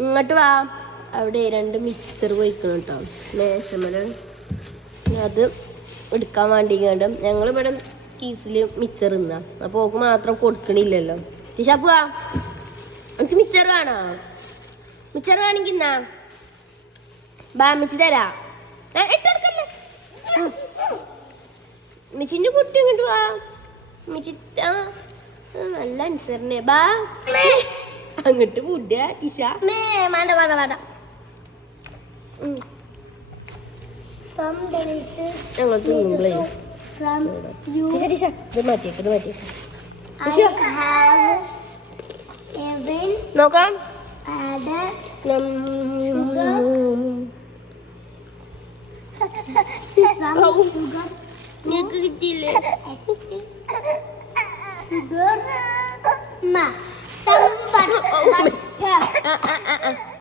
ഇങ്ങോട്ട് വാ. അവിടെ 2 മിക്സർ പോയിക്കണം കേട്ടോ മേശമല്. അത് എടുക്കാൻ വേണ്ടി കണ്ടും ഞങ്ങളിവിടെ കീസിൽ മിക്സർ തിന്നാ. അപ്പോൾ ഓക്ക് മാത്രം കൊടുക്കണില്ലല്ലോ. ടിഷാപ്പ് വാ, എനിക്ക് മിക്സർ വേണോ? മിക്സർ വേണമെങ്കിൽ എന്നാ ബാ മിച്ച് തരാ. ഇട്ടെടുക്കല്ലേ മിച്ചിന്റെ കുട്ടി ഇങ്ങോട്ട് വാ. മിച്ചി നല്ല അനുസരണേ ബാ. അങ്ങോട്ട് ഫുഡ് ടിഷ വേണ്ട വേണ്ട വേണ്ട. ഞങ്ങൾ തിന്നുമ്പളേ ഇത് മാറ്റിയേക്ക് നോക്കാം. നിനക്ക് കിട്ടിയില്ലേ?